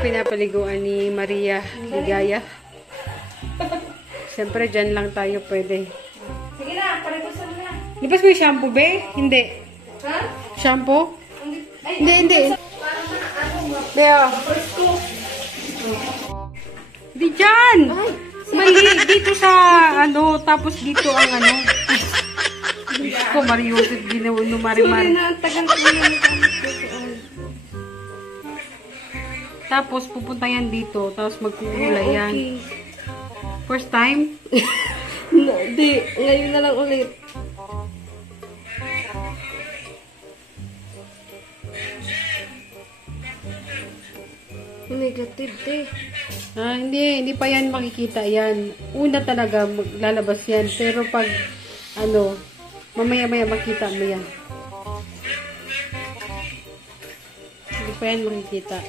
pinapaliguan ni Maria Ligaya. Siyempre, dyan lang tayo pwede. Sige na, pare-gusto mo na. Di ba may shampoo, be? Hindi. Ha? Shampoo? Ay, Hindi. parang ano, Kaya, presko. di dyan! Mali, dito sa, tapos dito ang Diyos ko, Mariusip, ginawa no Marimar. Sorry na, ang tagang kuya. Tapos, pupunta yan dito, tapos magkukulay yan. Okay. First time? No, di. Ngayon na lang ulit. Negative, eh. Hindi pa yan makikita yan. Una talaga, maglalabas yan. Pero pag, mamaya-maya makita mo yan. Hindi pa yan makikita.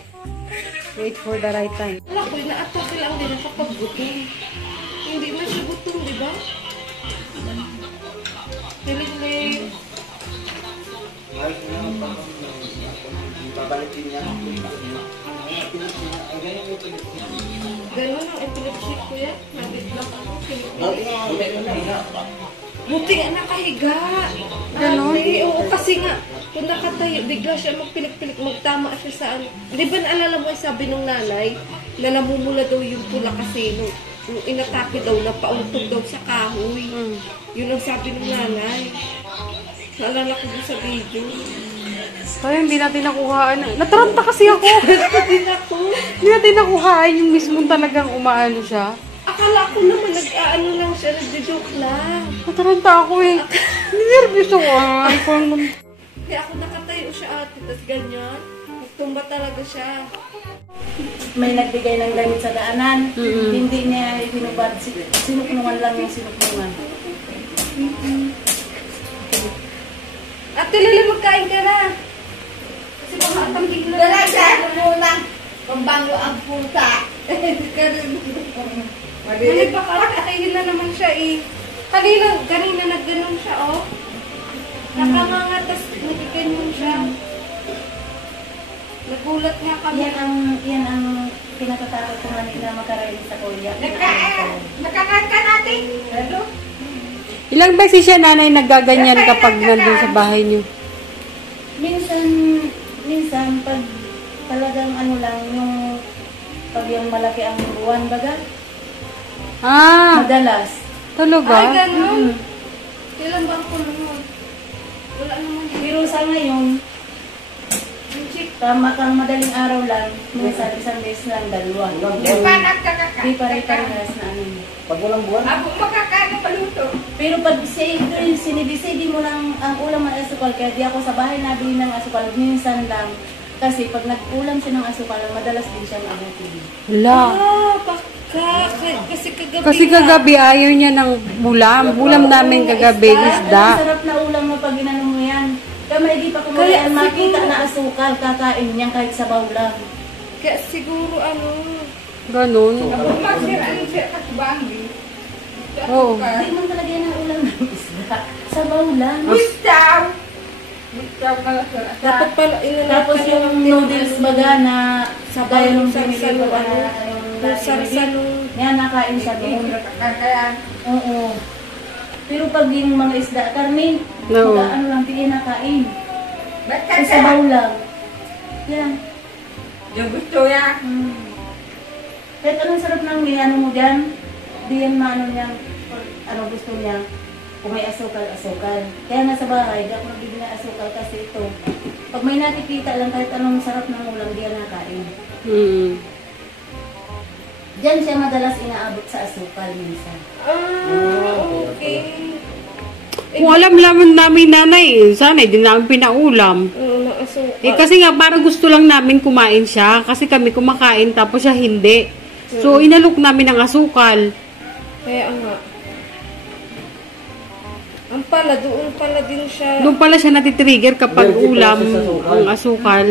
Wait for the right time. Wala ko, na-atake lang din kapag gutom. Hindi man siya gutom, di ba? Hilig-lig. Ganun ang epilepsy ko yan. Nabiglang ako. Buti nga nakahiga. Ganon? Oo, kasi nga, kung nakatayo, bigla siya magpilik-pilik, magtama siya sa ano. Di ba naalala mo yung sabi ng nanay, na namumula daw yung tula kasi nung inatake daw, na pauntog daw sa kahoy. Yun ang sabi ng nanay. Naalala ko doon sa video. Kaya hindi natin nakuhaan. Nataranta kasi ako. Hindi na ko. Hindi natin nakuhaan yung mismong talagang umaano siya. Akala ko naman, nag-ano lang siya, nagjo-joke lang. Nataranta ako eh. Nervous ako. Ay, Kaya ako nakatayo siya ate, tapos ganyan. Nagtumba talaga siya. May nagbigay ng gamit sa daanan. Hindi niya hinubad. Sinuknungan lang yung sinuknungan. Ate Lili, magkain ka na. Kasi baka atambig na. Dala siya, muna. Pambango ang puta. Mali pa kakatayin na naman siya eh. Kanina nagganon siya oh. Nakanganga, tas nagiganyan siya. Nagulat nga kami. Yan ang pinatatakot ko na magkarain sa kuya. Nakakain ka natin. Hello? Ilang beses siya nanay nagaganyan kapag nandun sa bahay niyo? Minsan pag talagang yung pag yung malaki ang buwan baga. Madalas. Talaga? Ay, ganun. Kailan ba ako naman? Wala naman yun. Pero sa ngayon, tama kang madaling araw lang, minsan isang beses lang, dalawa. Di pare-parehas na ano. Pag walang buwan? Makakain pa luto. Pero pag sinibisidi mo lang ang ulam ng asukal, kaya di ako sa bahay nabili ng asukal, minsan lang. Kasi pag nag-ulam siya ng asukal, madalas din siya abutin. Wala. Kasi kagabi ayaw niya ng bulam. Bulam namin kagabi, isda. Ang sarap na ulam mo pag ginano mo yan. Kaya may di pa kumulayan makita na asukal, kakain niyan kahit sa bawlang. Kaya siguro Ganon. Oo. Hindi man talaga yan ang ulam ng isda. Sa bawlang. dapat pala Tapos yung noodles baga na sa gaya nung sarsa binili ko nung sarsa nung yan nakain sa doon. Oo. Pero pag yung mga isda, karne, No. ano lang, pili nakain. Sa bawlang. Yan. yung gusto ya. Kahit anong sarap ng ano mo dyan, di yan maano niya, ano gusto niya, kung may asukal. Kaya nga sa bahay, di ako nagbibili ng asukal kasi ito. Pag may nakikita lang, kahit anong sarap ng ulam, di yan nakain. Diyan siya madalas inaabot sa asukal minsan. Okay. Kung alam namin nanay, sana hindi namin pinaulam. Kasi nga parang gusto lang namin kumain siya. Kasi kami kumakain tapos siya hindi. So inalok namin ang asukal. Kaya nga. Ang pala, doon pala din siya. Doon pala siya natitrigger kapag ulam ang asukal.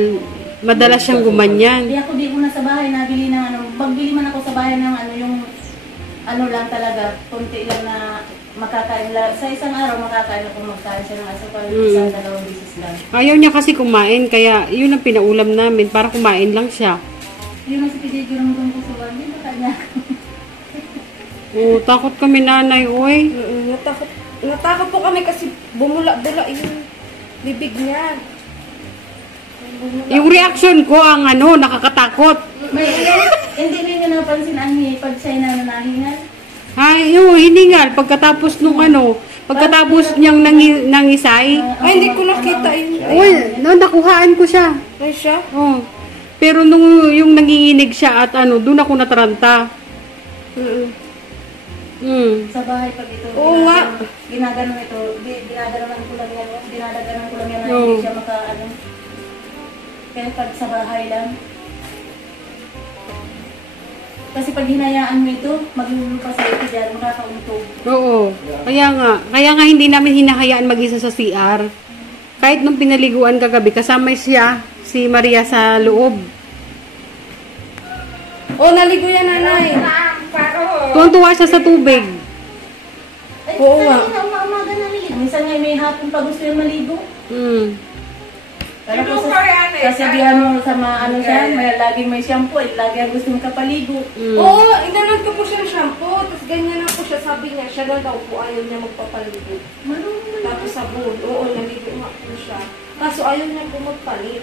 Madalas siyang gumanyan. Di ko na sa bahay nabili ng ano. Magbili man ako sa bahay ng ano yung ano lang talaga. Kunti lang na makakain lang. Sa isang araw makakain ako magkain siya ng asukal. Isang dalawang beses lang. Ayaw niya kasi kumain. Kaya yun ang pinaulam namin para kumain lang siya. Yung si PJ Jurong kusuwan, di ba kanya? Oh, takot kami nanay, oy. Natakot po kami kasi bumula-bula yung bibig niya. Yung reaction ko ang nakakatakot. May hindi niyo napansin ang pag siya'y nananahingal. Ay, hiningal. Pagkatapos pagkatapos niyang nangisay. Ay, hindi ko nakita yun. Uy, nakuhaan ko siya. Ay, siya? Oh. Pero nung yung nanginginig siya at doon ako nataranta. Sa bahay pag ito. Oo nga. Ginaganon ito. Dinadaganan ko lang yan. Dinadaganan ko lang yan na Oo. hindi siya Kaya pag sa bahay lang. Kasi pag hinayaan mo ito, maglulupa sa ito dyan, makakauntog. Oo. Kaya nga hindi namin hinahayaan mag-isa sa CR. Kahit nung pinaliguan kagabi, kasama siya, si Maria sa loob. Oh, naligo yan, nanay. Tuwang-tuwa siya sa tubig. Ay, Oo nga. umaga na niligo. Minsan nga may hapon pa gusto yung maligo. Kasi diyan mo sa siya, laging may shampoo, lagi ang gusto mong kapaligo. Oo, inanon ko po siya ng shampoo, tapos ganyan na po siya, sabi niya, siya na daw po ayaw niya magpapaligo. Tapos sabon, oo, naligo nga po siya. Kaso ayaw niya po magpalit.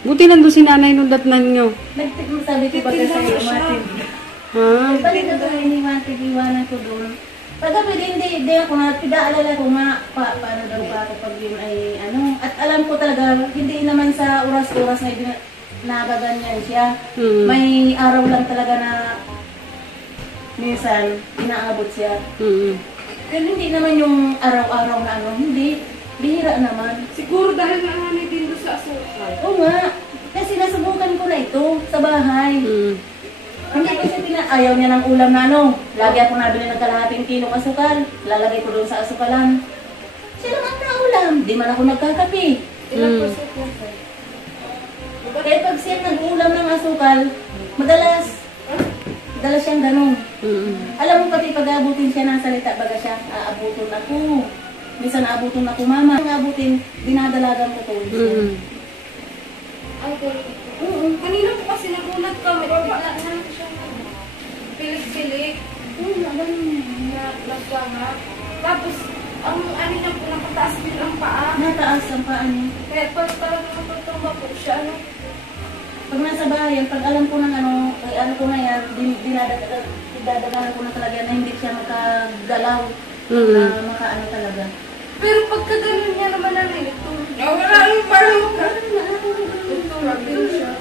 Buti nandun si nanay nung datnan nyo. Sabi ko ba kasi umatin. Balik na doon, iniwanan ko doon. Pagka hindi ako na, pinaalala ko nga, paano daw pa kapag yun ay at alam ko talaga, hindi naman sa oras-oras na nagaganyan siya. May araw lang talaga na minsan, inaabot siya. Pero hindi naman yung araw-araw na hindi. Bihira naman. Siguro dahil nanganay din doon sa asukal. Oo nga. Kasi nasubukan ko na ito sa bahay. Hindi kasi ayaw niya ng ulam na lagi ako nabili ng kalahating kilong asukal. Lalagay ko doon sa asukalan. Siya lang ang naulam. Di man ako nagkakape. Ilang percent yan, sir? Kaya pag siya nag-ulam ng asukal, madalas siyang ganun. Alam mo pati pag aabutin siya ng salita, baga siya, aabutin ako. Minsan aabutin ako, mama. Ang aabutin, dinadalagan ko tulad siya. Ay, kanina po kasi nagulat kami. Bigla na siya pilik-pilik. Nagkanga. Tapos, ang niya po, nakataas din ang paa. Nataas ang paa niya. Kaya pag talagang natutumba po siya, Pag nasa bahay, pag alam ko ng ko na yan, dinadaganan ko na talaga na hindi siya makagalaw. Na makaano talaga. Pero pagka ganun niya naman namin, ito. Wala yung parang ito, din siya.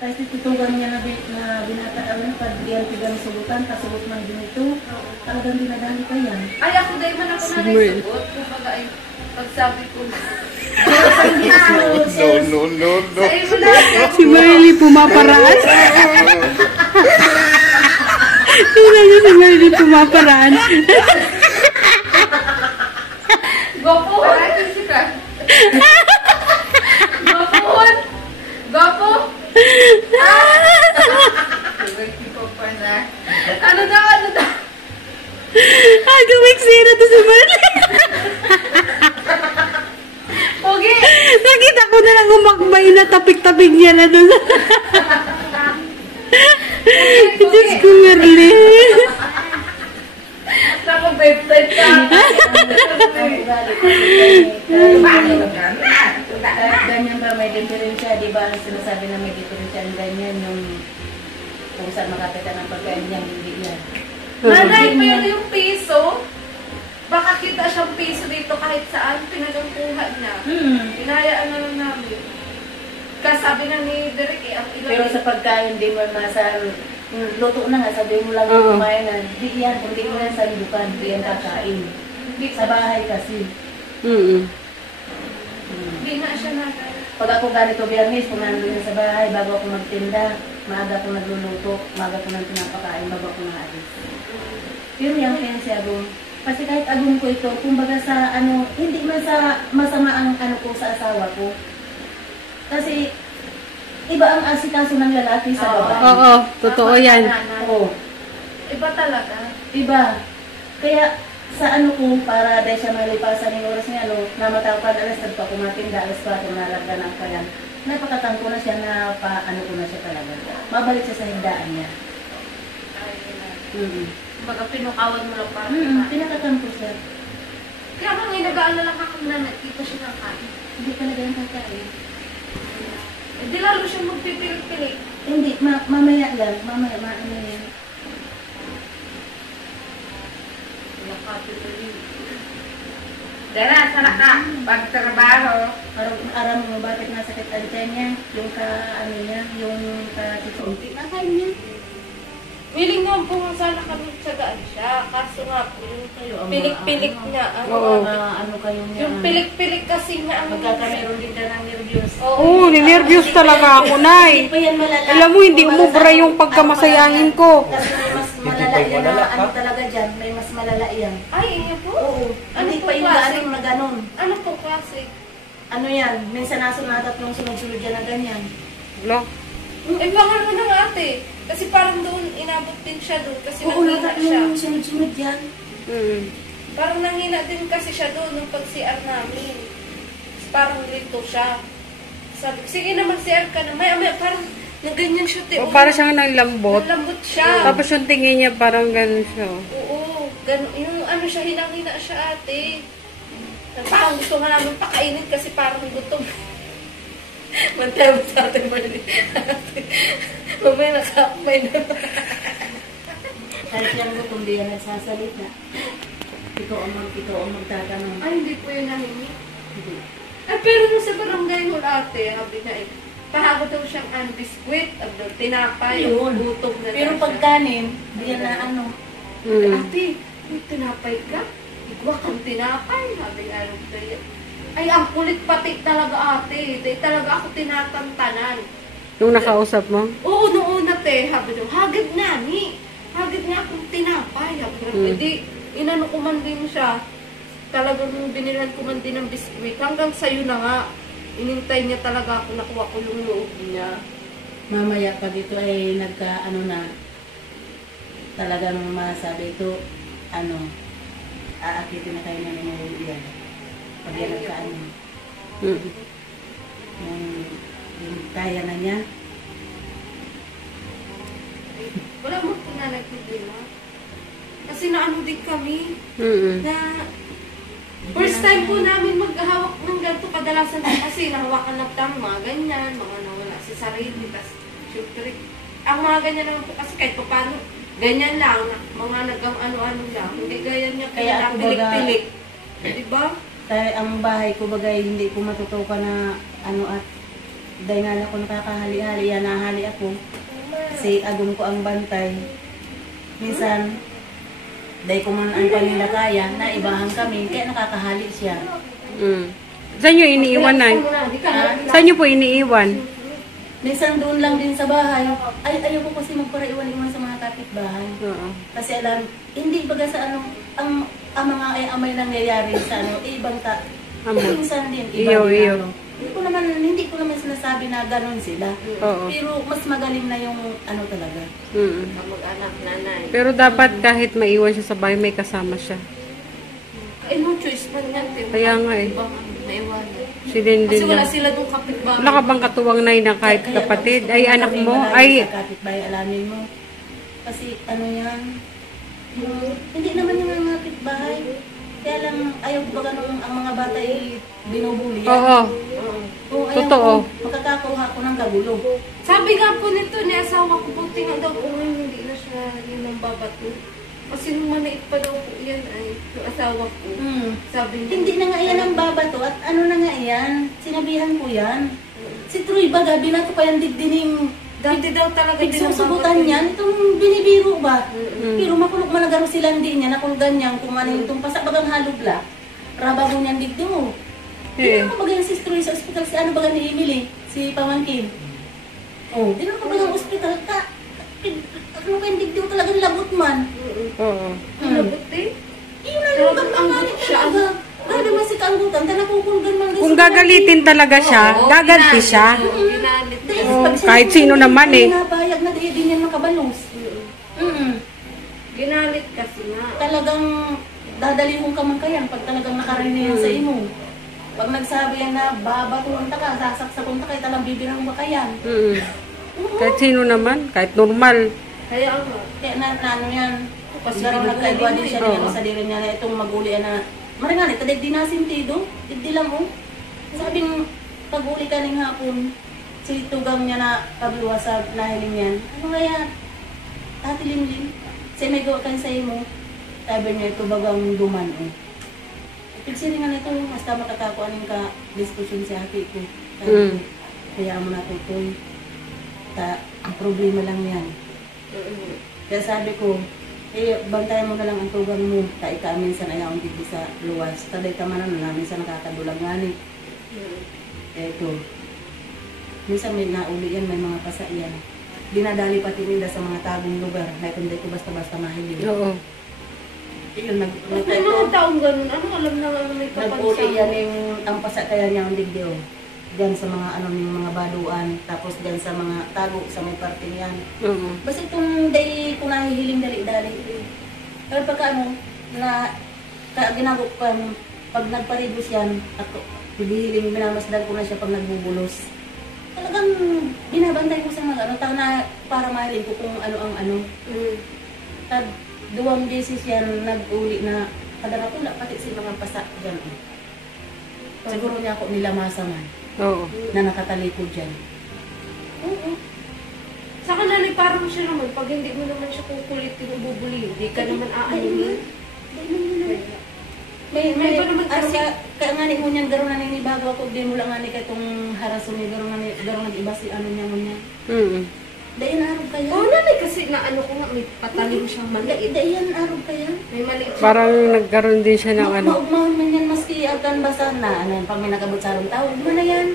Tapos tutugan niya na binataan pag diyan tigang subutan, kasugot man din ito. Talagang dinadali pa yan. Ay, ako dahil man ako na naisugot. Kumbaga ay, pagsabi ko na. No. Sa iyo na. Si Marily pumaparaan. Tingnan niyo si Marily pumaparaan. Gopo, oras si ka. Gopo. Ano daw? Gumiksi na to si Marily. Okay. Nakita ko na lang umakbay na tapik-tapik niya na doon. Diyos ko, Marily. Tapos Nag-type ka. Ganyan ba, may diferensya, di ba? Sinasabi na may diferensya ang ganyan, yung kung saan makakita ng pagkain niya, hindi yan. Nanay, pero yung piso, baka kita siyang piso dito kahit saan, pinagangkuha niya. Pinayaan na lang namin. Kasabi na ni Derek ang ilan. Pero sa pagkain, di mo masal, luto na nga, sabi mo lang yung kumain na, di yan, kung di mo yan sandukan, di yan kakain. Sa bahay kasi. Hindi na siya nanay. Pag ako ganito biyernes, kung nandun sa bahay, bago ako magtinda, maaga ko nagluluto, maaga ko nang pinapakain, bago ako naalis. Pero yan kaya si Agong. Kasi kahit Agong ko ito, kumbaga sa ano, hindi man sa masama ang ano ko sa asawa ko. Kasi iba ang asikaso ng lalaki sa babae. Oo, totoo yan. Oo. Iba talaga. Iba. Kaya sa ano ko, para dahil siya malipasan yung oras niya, namatapad alas 3 pa kumatinda, alas 4, nalagda ng kayan. Napakatangko na siya na ano ko na siya talaga. Mabalik siya sa hindaan niya. Baga pinukawan mo lang para Pinakatampo siya. Kaya nga ngayon nag-aalala ka kung nakita siya ng kain. Hindi talaga yung kakain. Eh, di lalo siya magpipilit-pilit. Hindi, mamaya lang. Mamaya, maano yan. Dara, sana ka. Pagtrabaho. Aram mo, bakit nasakit ang tiyan niya? Yung ano niya, yung ka-titi. Nakain niya. Willing naman po nga sana kami tsagaan siya. Kaso nga po, yung pilik-pilik niya. Ano kayo niya? Yung pilik-pilik kasi nga ang Magkakameron din ka ng nervyos. Oo, ninervyos talaga ako, Nay. Hindi pa yan malala. Alam mo, hindi umubra yung pagkamasayahin ko. Kasi may mas malala yan na ano talaga dyan. May mas malala yan. Ay, iya po? Oo. Hindi pa yung gaano na ganon. Ano po kasi? Ano yan? Minsan nasunatat nung sunod-sunod yan na ganyan. Lo? Eh, pangal mo na nga ate. Kasi parang doon, inabot din siya doon. Kasi Oo, nanghina siya. nung sunod-sunod yan. Parang nanghina din kasi siya doon nung pag-CR namin. Parang lito siya. Sabi ko, sige na mag-CR ka na. Maya, parang naganyan siya. O, para siyang nalambot. Nalambot siya. Tapos yung tingin niya parang ganun siya. Oo, ganun. Yung ano siya, hinang-hina siya ate. Parang gusto nga namin pakainin kasi parang gutom. Mantay mo sa atin, Marley. Mamaya nakakapay na. Kahit yan ko kung di yan nagsasalita. Ikaw ang magtatanong. Ay, hindi po yun namin. Hindi. Ay, pero nung sa barangay mo ate, sabi niya eh, pahago daw siyang biskwit, tinapay, Yun. gutom na Pero daw pag siya. kanin, di yan na ano. Ate, may tinapay ka? Igwa kang tinapay. Sabi nga nung tayo. Ay, ang kulit pati talaga ate. Di talaga ako tinatantanan. Yung nakausap mo? Oo, noong una te, sabi niya, hagad na ni. Hagad nga akong tinapay. Sabi niya, hindi, inano ko man din siya. Talagang binilhan ko man din ng biskwit. Hanggang sa'yo na nga. Inintay niya talaga ako, nakuha ko yung loob niya. Mamaya pag ito ay nagka-ano na, talagang masabi ito, aakitin na kayo na ng yan. Pag yan nagka-ano. Yung kaya na niya. Wala mo po na nagpilima. Kasi naano din kami. Na first time po namin maghahawak ng ganito kadalasan kasi nahawakan na tayo mga ganyan, mga nawala si sarili. Tapos syempre, ang mga ganyan naman po kasi kahit pa paano, ganyan lang, mga nagang ano-ano lang. Hindi ganyan niya Kaya ako pilik-pilik. Diba? Kaya ang bahay ko bagay hindi ko matutukan na at dahil nga ako nakakahali-hali, yan nahali ako. Kasi agong ko ang bantay. Minsan, dahil ko man ang kanila kaya, naibahan kami, kaya nakakahali siya. Saan nyo iniiwan, Nay? Saan nyo po iniiwan? Minsan doon lang din sa bahay. Ayaw ko kasi magparaiwan-iwan sa mga kapitbahay. Kasi alam, hindi baga sa ang mga amay nangyayari sa ibang minsan din, iba din Hindi ko naman sinasabi na gano'n sila. Pero mas magaling na yung talaga. Mag-anak, nanay. Pero dapat kahit maiwan siya sa bahay, may kasama siya. Eh, no choice man yan. Kaya nga eh. Ibang naiwan. Si din Kasi din wala lang. sila doon kapitbahay. Wala ka bang katuwang, Nay, na kahit kapatid? Ay, anak mo? Sa Ay, kapitbahay, alamin mo. Kasi yan, Hindi naman yung mga kapitbahay. Kaya lang, ayaw ko ba ganun ang mga bata ay binubuli yan? Oo. Oo, ayaw Totoo. ko, makakakuha ko ng kagulo. Sabi nga po nito ni asawa ko, buti nga daw po ngayon hindi na siya yun ang babato. Kasi nung maliit pa daw po yan ay, yung asawa ko. Sabi niya, Hindi na nga yan ang babato at ano na nga yan, sinabihan ko yan. Si Troy Baga, binato pa yan digdining. dati daw talaga din ang Pigsusubutan babato. niyan, itong binibiro ba? Pero makulog man nagaro sila hindi niya, nakulgan niyan, kung ano itong pasak bagang halubla, raba mo niyan digdi mo. Di na mabagang si Troy sa ospital, si ano bagang ni Emily, si Pamangkin. Oh, di na mabagang ospital ka. Ano kayong digdi mo talagang labot man. Oo. Labot eh. Iyon na lugan Ang mga gut siya. talaga. Grabe man si kaanggutan, nakukulgan man. Kung gagalitin talaga siya, gaganti siya. Ginalit niya. Kahit sino naman eh. Pinapayag na di yan makabalos. Ginalit kasi nga. Talagang dadalihon ka man kayan pag talagang nakarinig yan sa imo. Pag nagsabi yan na babatuhan ka, sasaksakunta kayo talang bibirang ba kayan. Kahit sino naman, kahit normal. Kaya nga. Kaya na ano yan. Kasi Laro nagkaigwa din siya Oo. niya sa diri niya na itong mag-uli na maringan ito, di na sintido, di lang mo. Sabing pag-uli ka ng hapon, si tugang niya na kabiwa sa nahiling yan. Ano nga yan? Tati Limlim, siya may gawa kayo sa imo. Sabi niya ito bagang duman o. Pagsiringan ito, basta makakakuan ka diskusyon si ate ko. Kaya mo na tutoy. Ang problema lang yan. Kaya sabi ko, bantayan mo na lang ang tugang mo. Ka minsan ayaw ang digdi sa luwas. Taday ka man na minsan nakakadulag nga ni. Eto. Minsan may nauli yan, may mga pasa yan. Dinadali pati nila sa mga tagong lugar. Na kung ko basta-basta mahilig. Oo. Yun, May mga taong ganun. Ano alam na may nag-uli kapansa? yan yung ang pasa kaya niya ang digdi o. Diyan sa mga yung mga baduan. Tapos diyan sa mga tago sa may parting yan. Oo. Basta itong day ko nahihiling dali-dali. Pero pagka ano, na ginagawa ko pag nagparibos yan, ako, hihiling, minamasdan ko na siya pag nagbubulos. Talagang binabantay ko sa mga ano, na para mahiling ko kung ano ang ano. At 2 beses yan nag-uli na kadarapula, pati si mga pasa dyan. Siguro niya ako nilamasa man, Oo. na nakatalikod dyan. Oo. Sa kananay parang siya naman, pag hindi mo naman siya kukulitin o bubuli, hindi ka naman aanunin. May ba naman kasi- kaya nga ni mo niyan garo na ni bago ako di mo lang nga ni kay tong harason ni garo nag-iba si ano niya mo niya. Dayan arog kaya. Oo nanay kasi na ano ko nga, may patalim siyang maliit. Dayan arog kaya. May maliit siya. Parang nagkaroon din siya ng ano. Maugmahon man yan maski agan basa na ano pag may nagabot sa arong tao. Mo na yan.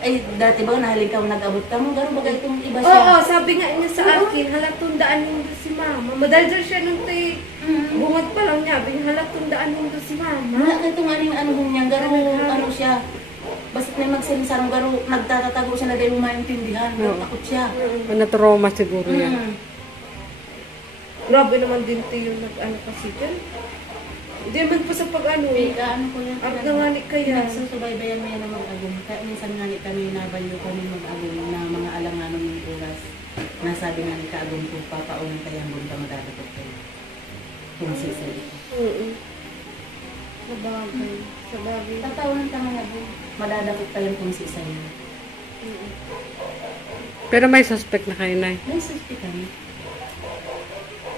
Ay dati ba nahaling ka nagabot ka mo garo bagay itong iba siya. Oo, sabi nga niya sa akin, halatong daan yung doon si mama. Madaldal siya nung tay, bungad pa lang niya, halatong daan yung doon si mama. Wala ka itong aning ano niya garo ano siya. Basta may magsinsarong garo nagtatatago siya na dahil maintindihan. Takot siya. Na-trauma siguro yan. Grabe naman din tayo yung nag-ano kasi dyan. Hindi man po sa pag-ano. Ano ko yan? At nangani kaya. Nagsusubaybayan mo yan ng mag-agong. Kaya minsan nga ni kami nabanyo kami mag-agong na mga alanganon ng oras. Nasabi nga ni kaagong ko, papaunan kaya ang bunta madadatot kayo. Kung sisay ito. Sa bagay. Sa bagay. Tatawanan ka nga po. Madadakot kayo kung sisay. Pero may suspect na kayo, Nay. May suspect kami.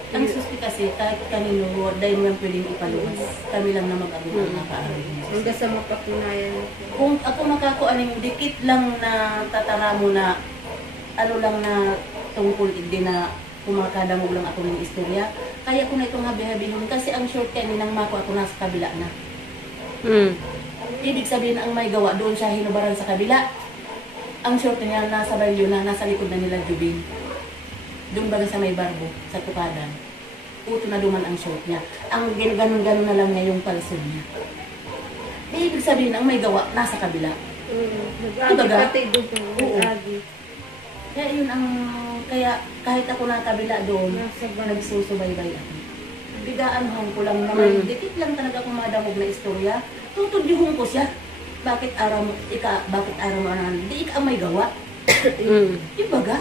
Ang suspect kasi, kahit kanino, dahil mo lang pwedeng ipaluwas. Kami lang na mag-agong ang nakaaral. Hanggang sa mapatunayan mo. Kung ako makakuaning dikit lang na tatara mo na ano lang na tungkol din na kumakadamo lang ako ng istorya, kaya ko na itong habi-habihon kasi ang short kaya ninang mako ako nasa kabila na. Ibig sabihin ang may gawa doon siya hinubaran sa kabila. Ang short niya nasa balyo na, nasa likod na nila Jubin. Doon baga sa may barbo, sa tukadan. Uto na duman ang short niya. Ang ganun-ganun na lang niya yung palso niya. Ibig sabihin ang may gawa nasa kabila. Nag-agi Diba ga? pati doon. Oo. Nag-agi. Kaya yun ang, kaya kahit ako na kabila doon, Nasa barbo. nagsusubaybay ako. Bidaan ko lang naman, dikit lang talaga kung madamog na istorya, tutudyuhon ko siya. Bakit araw mo, bakit araw mo di ika ang may gawa? Ibaga.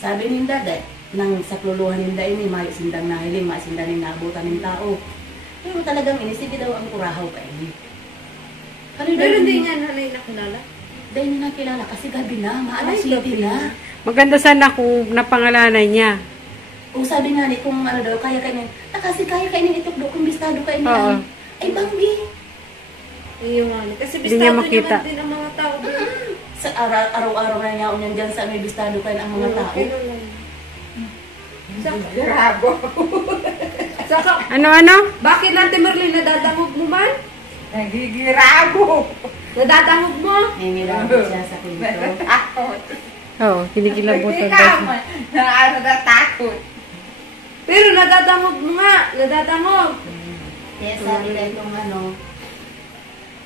Sabi ni Daday, nang sakluluhan ninda ini, mayo sindang nahiling, masinda rin naabutan ng tao. Pero talagang inisige daw ang kurahaw pa ini. Pero hindi niya nanay nakilala? Dahil niya nakilala kasi gabi na, maalas city na. Maganda sana kung napangalanan niya. Kung sabi nga ni, kung ano daw, kaya kainin, kasi kaya kainin itok do, kung bistado kainin Oo. ay banggi. Ayun nga. Kasi Hindi niya bistado makita. naman din ang mga tao. Sa araw-araw na niya unyan dyan sa may bistado kain ang mga tao. Grabo. Saka, Ano? bakit Ate Merlin nadadangog mo man? Nagigirabo. Nadadangog mo? Nangilabot siya sa kwento. Takot. Oo, kinikilabutan Ikaw, daw. natakot. Pero nadadangog mo nga. Nadadangog. Kaya sabi na itong ano,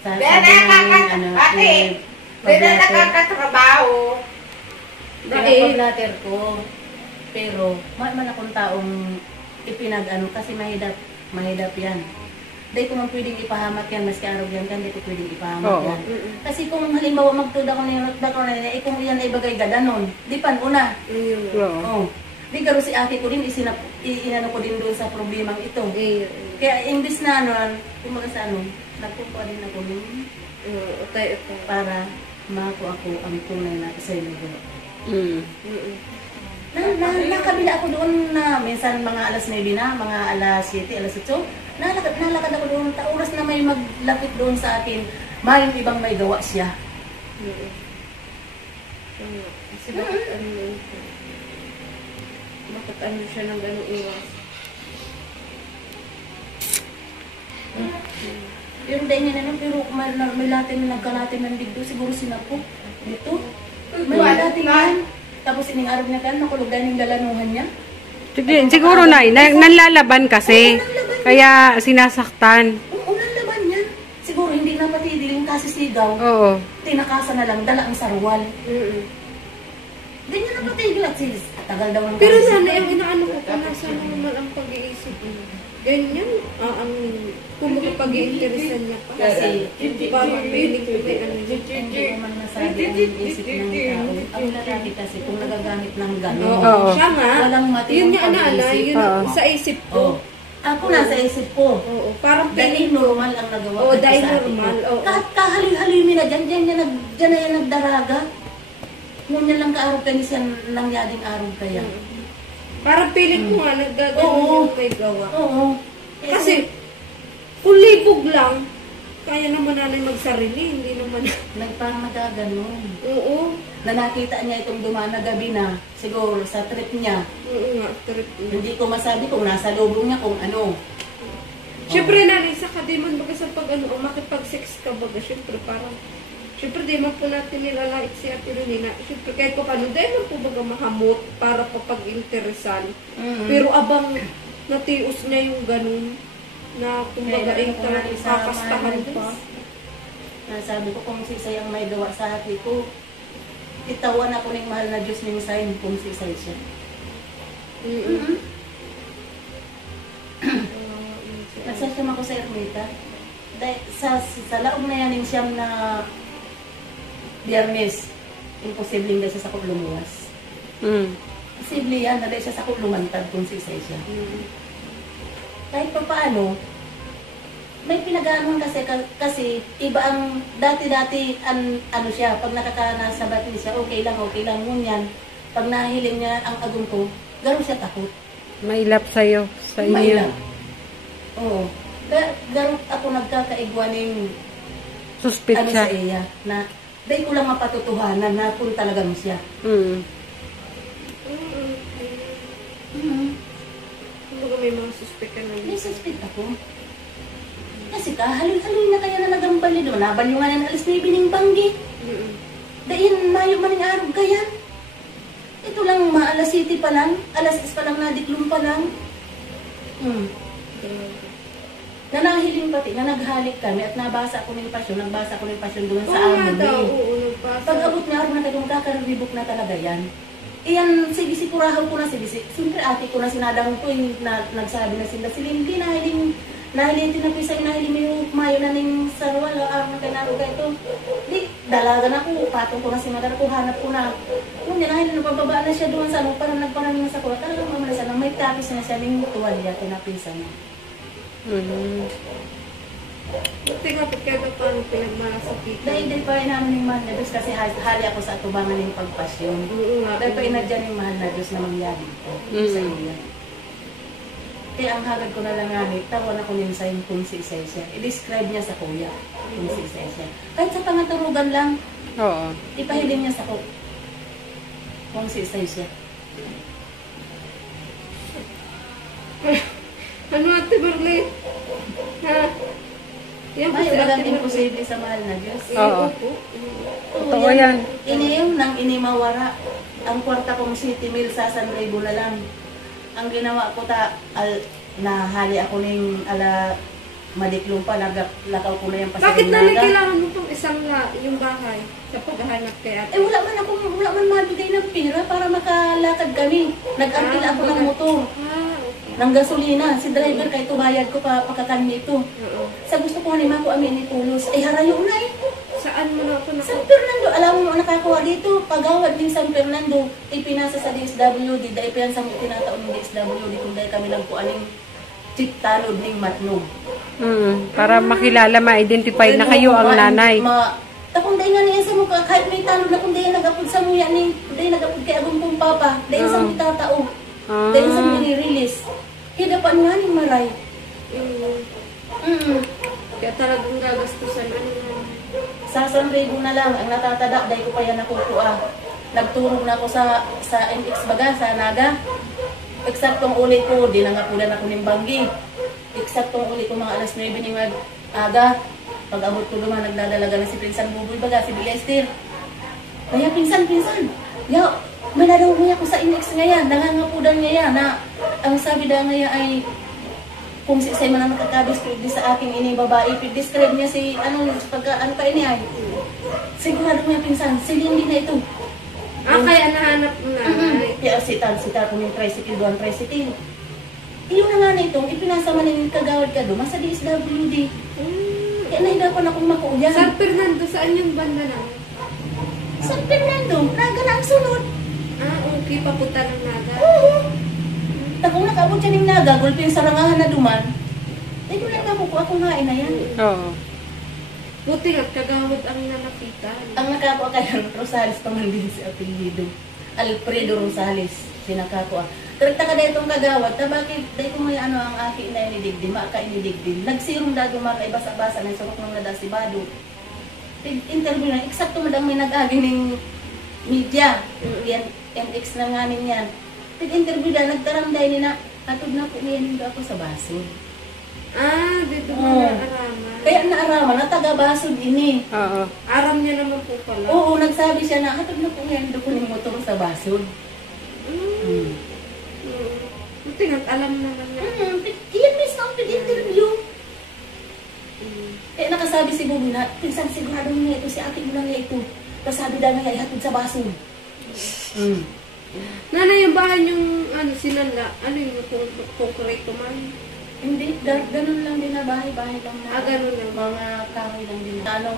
sabi Bebe, ng ate, Bebe, nakakatrabaho. pinapablatter ko. Pero, man akong taong ipinag-ano kasi mahidap yan. Dahil kung pwedeng ipahamak yan, maski araw yan kan, di ko pwedeng ipahamak Oo. yan. Kasi kung halimbawa magtuda ko na yung kung yan ay bagay gadanon, di pan una. Ayun. Oo. Oh. Di karo si ate ko din, inano ko din doon sa problemang ito. Ayun. Kaya imbis na ano, kumaga sa ano, nagpupo din ako nun Utay. para makuha ko ang tunay na sa'yo. Mm. Nakabila ako doon na minsan mga alas 9 na, mga alas 7, alas 8. Nalakad ako doon, oras na may maglapit doon sa akin, mayroong ibang may gawa siya. Kasi bakit ano siya ng ganong iwas? Pero dahil niya na, pero may latin na nagkalatin ng digdo, siguro sinapok. Dito. May latin yan. Tapos iningarap niya kan, nakulog dahil yung dalanuhan niya. Siguro nanlalaban kasi. Kaya sinasaktan. Unang laban yan. Siguro hindi na patidiling kasi sigaw. Oo. Tinakasan na lang, dala ang sarwal. Hindi niya na patigil at sis. Tagal daw ng Pero kasi sana sigaw. yung inaano ko kung nasa normal ang pag-iisip mo. Ganyan, ang kumbaga pag-iinteresan niya pa. Kasi, Parang feeling ko may ano niya. hindi naman nasabi ang isip ng tao. Ang lalaki kasi kung nagagamit ng gano'n. Oo. Siya nga, Walang matirang yun yung ana, pag-iisip. yun ang Oo. sa isip Oh. ko. Ako nasa isip ko. Oo, parang Dahil feeling ko. normal ang nagawa Oo, ko dahil sa atin normal, ko. oo. Kahit kahalil-halimi na dyan, dyan na yan nagdaraga. Nung yan lang kaarog ka ni siya lang yading arog kaya. Parang feeling ko nga, nagdagano Oo. yung may gawa. Oo. Kasi, kung libog lang, kaya naman nanay magsarili, hindi naman. Nagpamagaganon. Oo. Na nakita niya itong dumaan na gabi na, siguro sa trip niya. Oo nga, trip. Hindi ko masabi kung nasa lubong niya kung ano. Siyempre nanay, sa kadiman baga sa pag ano, makipag-sex ka baga, siyempre parang, siyempre di man po natin nilalait si Ate Ronina. Siyempre kahit pa paano, dahil man po baga mahamot para papag-interesan. Pero abang natios niya yung ganun, na kumbaga ay talagang kakastahan pa. Nasabi ko kung si Isay ang may gawa sa hati ko, itawan ako ng mahal na Diyos ng sign kung si Isay siya. Nagsasama ko sa Ermita. Dahil sa laog na yan yung siyam na Biyernes, imposible nga siya sa lumuwas. Mm. Posible yan, dahil siya sa lumantad kung si Isay siya. Kahit pa paano, may pinag-aanon kasi iba ang dati-dati ano siya, pag nasa batil siya, okay lang ngunyan. Pag nahiling niya ang agong ko, garo siya takot. Mailap sa'yo. Sa inyo. Mailap. Oo. Garo ako nagkakaigwa ng Suspect ano siya. sa iya, na dahil ko lang mapatutuhanan na kung talagang siya. Mm. Kumbaga may mga suspect ka na May suspect ako. Kasi halil-halil na kaya na nagambali doon. Nabalyungan na alas 9 ng banggi. Dahil mayo maning araw kaya. Ito lang, alas 7 pa lang. Alas 6 pa lang nadiklong pa lang. Nanahiling pati, na naghalik kami at nabasa ko ng pasyon. Nagbasa ko ng pasyon doon sa Oo nga amon. daw, oo, nagpasa. Pag abot niya ako na kayong kakaribok na talaga yan. Iyan, sige, sigurahan ko na, sige, siyempre ate ko na sinadang ko yung nagsabi na sila, hindi na hiling Nahili tinapisa, nahili mo yung mayo na ning sarwal, ang nakanaro ka ito. Di, dalaga na ko, patong ko na si madara ko, hanap ko na. Kung nahili, napababa na siya doon sa ano, parang nagparang na sa kuha. Talagang mamala siya, may tapis na siya, ning tuwalya, tinapisa niya. Buti nga pagkada pa ang pinagmalasakitan. Dahil pa rin namin yung mahal na Diyos kasi hali ako sa atubangan ng pagpasyon. Dahil pa inadyan yung mahal na Diyos na mangyari ko sa iya. Kaya ang hagad ko na lang nga, tawan ako niya sa yung kung si Isaiah. I-describe niya sa kuya kung si Isaiah. Kahit sa pangaturugan lang, Oo. ipahiling niya sa ko kung si Isaiah. Ano ate Berli? Ha? Yan po May si ate walang Berli. imposible sa mahal na Diyos. Oo. Oo, Totoo yan. Iniyong nang inimawara. Ang kwarta kong city mill sa San Raibo na lang. Ang ginawa ko nahali ako ning madiklong pa, lakaw ko na yung Bakit pasigang na naga. kailangan mo pang isang yung bahay sa paghahanap kay ate? Wala man mabigay ng pera para makalakad kami. Nag-artil ako ng motor, Okay. ng gasolina. Si driver kahit bayad ko pa pagkakanmi ito. Oo. Sa gusto ko ni Mako amin ni Tulos, harayo na eh. Saan mo na ako San Fernando, alam mo nakakuha dito, pagawad din San Fernando, ipinasa sa DSWD, dahil pinasa mo tinataon ng DSWD kung dahil kami nagpuaning chiptanod ng matnog. Para makilala, ma-identify na kayo ang nanay. Takong dahil nga niya sa mukha, kahit may tanod na kung dahil nag-apod sa muya ni, dahil nag-apod kay agong kong papa, dahil sa mga tatao, dahil sa mga nirelease. Kaya dapat nga ning maray. Kaya talagang gagastusan. Ano nga? Sa San Raibo na lang, ang natatadak, dahil ko pa yan nakukuha. Nagturog na ako sa MX baga, sa Naga. Eksaktong ulit ko, dinangapulan ako ng banggi. Eksaktong ulit ko mga alas 9 ng aga. Pag abot ko naman, nagdadalaga na si Pinsan Buboy baga, si Bilester. Kaya pinsan, ya, manadaw niya ako sa MX ngayon, nangangapudan niya yan, na ang sabi daw niya ay, kung si Isay man ang nakakabis ko di sa aking ini babae, describe niya si ano pa ini ay. Sigurado niya pinsan, si Lindy na ito. Kaya nahanap mo na. Kaya si Tar kung yung tricycle doon, tricycle. Iyon na nga na itong, ipinasa man yung kagawad ka doon, sa DSWD. Kaya nahidapan akong makuya. San Fernando, saan yung banda na? San Fernando, Naga na ang sunod. Okay, papunta ng Naga. Oo. Takong nakabot siya ng Naga, gulpin sa rangahan na duman. Dahil ko lang nakukuha akong hain na yan. Oo. Buti nga, kagawad ang nanapitan. Ang nakakuha kaya Rosales pa man din si apelido. Alfredo Rosales, sinakakuha. Karagta ka dahil itong kagawad, bakit dahil kung may ano ang aki na inidigdi, maka inidigdi. Nagsirong dago maka ibasa-basa ng surok ng nadasibado. Interview na, eksakto madang may nag-agi ng media. Yan, MX na nga yan. Pag-interview na, nagtaramday ni na, atod na po niya hindi ako sa basod. Dito Oo. mo naaraman. Kaya naaraman, na taga-basod ini. Oo. Aram niya naman po pala. Oo, nagsabi siya na, atod na po niya hindi ko ng motor sa basod. Buti nga, alam naman niya. Iyan mismo ang pag-interview. Kaya nakasabi si Bumi na, pinsan sigurado niya ito, si ate mo lang niya ito. Kasabi daw niya, ihatid sa basod. Nanay, yung bahay yung sinala, ano yung konkreto man? Hindi, ganun lang din na bahay-bahay lang na. Ganun lang. Mga kahoy lang din. Ano,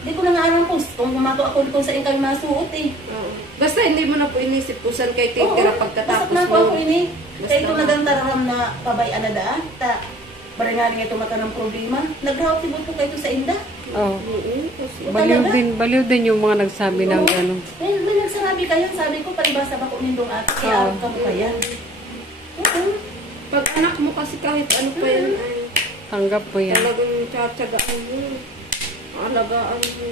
hindi ko na nga alam kung kumato ako kung saan kami masuot eh. Oo. Basta hindi mo na po inisip kung saan kayo titira pagkatapos Basak na ako ini. Basta Kaya ito nagantaraham na pabayaan na daan. Barangaling ito mata ng problema. Nag-route sibot ko kayo sa inda. Oo. Oo. Baliw din yung mga nagsabi ng ano. May nagsabi kayo, sabi ko, palibasa ba ko nindong ate, kaya ka mo pa yan. Oo. Pag anak mo kasi kahit ano pa yan ay Tanggap po yan. talagang tsatsagaan mo. Alagaan mo.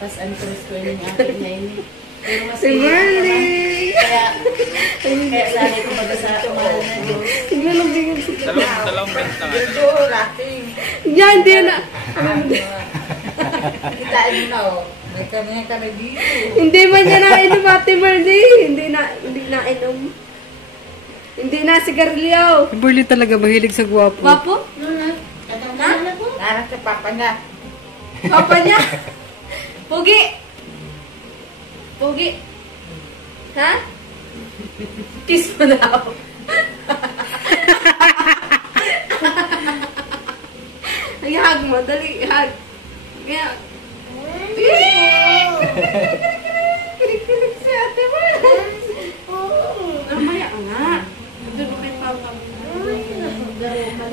Pas ang tulis ko yun yung akin niya ini. Pero mas Si Marley! Kaya sana ito baga sa mahal na Diyos. Tignan lang din yung Dalawang bent na nga. Ito, rating. Yan, di na. Kitain mo na, oh. May kami dito. Hindi man niya nainom, Ate Marley. Hindi na inom. Hindi na sigarilyo. Si Burley talaga mahilig sa gwapo. Papo? Katangkalan na po. Narang sa papa niya. Papa niya? Pugi! Pugi! Ha? Kiss mo na ako. Ay, hug mo. Dali, hug. Kaya, kilig-kilig si ate mo. Mamaya nga. Doon mo kayo pawag.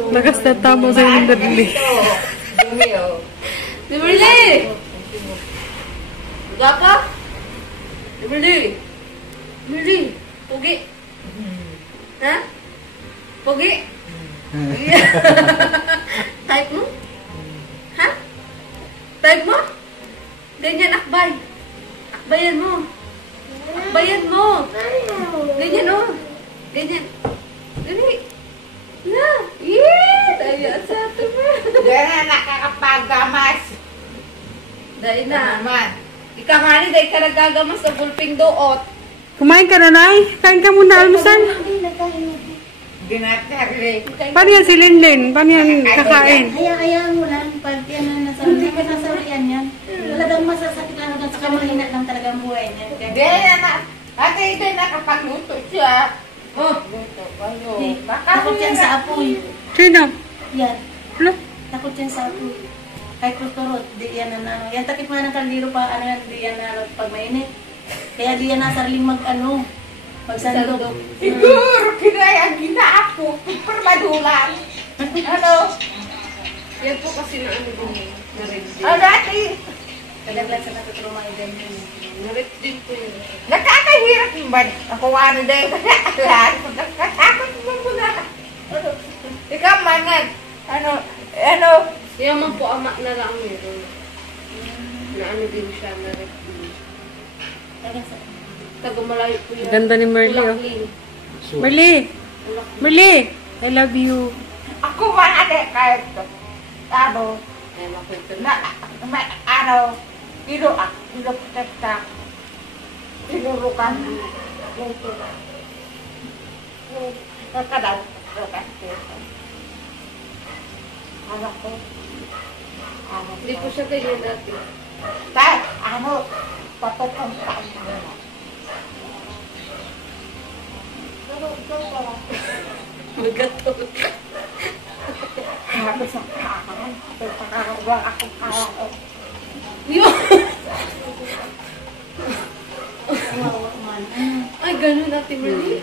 Lakas na tamo sa yung dadli. Dumi, oh. Liberty! Uga ka? Liberty! Liberty! Pugi! Ha? Pugi? Type mo? Ha? Type mo? Ganyan, akbay. Akbayan mo. Akbayan mo. Ganyan, oh. Ganyan. Dali. Na. Yeah! Daya sa ito mo. Ganyan nakakapagamas. Dahil na. Naman. Ika nga ni, dahil ka nagagamas sa gulping doot. Kumain ka na, Nay? Kain ka muna, almusal. Ginatarli. Paano yan si Linlin? Paano yan kakain? Hayaan mo lang, pag yan ang nasa, hindi ka sasabihan yan. Talagang masasakit lang hanggang sa kamahina lang talaga ang buhay niya. Ganyan na. Ate, ito nakapagluto siya. Oh. Luto kayo. Takot yan sa apoy. Sino? Yan. Ano? Takot yan sa apoy. Kahit kuturot, di yan na yan takip nga ng kaldero pa, ano yan, di yan na pag mainit. Kaya di yan nasarling magsandok. Siguro, kinaya ginaapo. Super madulang. Ano? Yan po kasi na ano din. Na-rip din. Ano ate? Kadaglag sa natutruma din yun. Na-rip din po yun. Nakakahirap yung ba? Ako ano din. Nakakatakot mo muna. Ikaw manag. Ano? Kaya man po ama na lang meron. Na ano din siya, na-rip din. Taga-malayo po yan. Ganda ni Merly, oh. Ulakling. Merly! Merly! I love you. Ako man ate kahit ano, Ay, makwento na, ano, ilo protecta, tinurukan, kakadal, ano ko, Hindi po siya ganyan dati. tayo, ano, patutong saan mo na. Pero ikaw pala, Magatot. sabi sa kakaan, pagkakaroon akong kakaan. Yun! Kawawa man. Ay, ganun natin, Merly.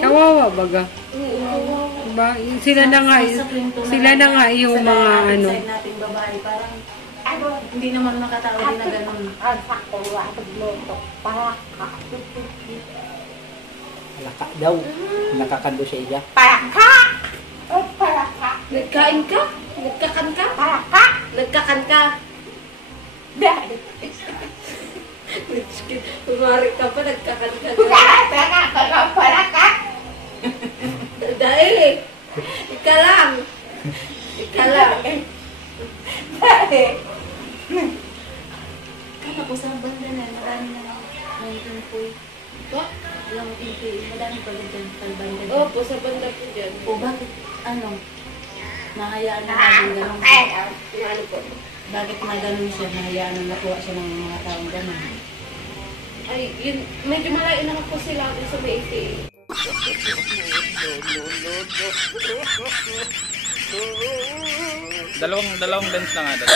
Kawawa baga. Diba? Sila na nga, yung mga ano. Side nating babae, parang Ano, hindi naman makatao din na ganun. ang sakto, ang luto, para Laka daw. Nakakando sa iya. Palaka! Oh, palaka! Nagkain ka? Nagkakan ka? Palaka! Nagkakan ka? Dahil! Kumari ka pa, nagkakan ka. Teka, palaka! Dahil, ika lang. Ika lang. Dahil! Kaya po sa banda na, marami na ng tempoy. What? Lang tempoy, madami pala dyan, kalbanda. Opo, sa banda po dyan. O bakit, ano, nahayaan na natin ganun? Na ano po? Bakit na ganun siya, nahayaan na nakuha siya ng mga taong ganun? Ay, yun, medyo malayo naman po sila dun sa may ATA. Dalawang dance na nga.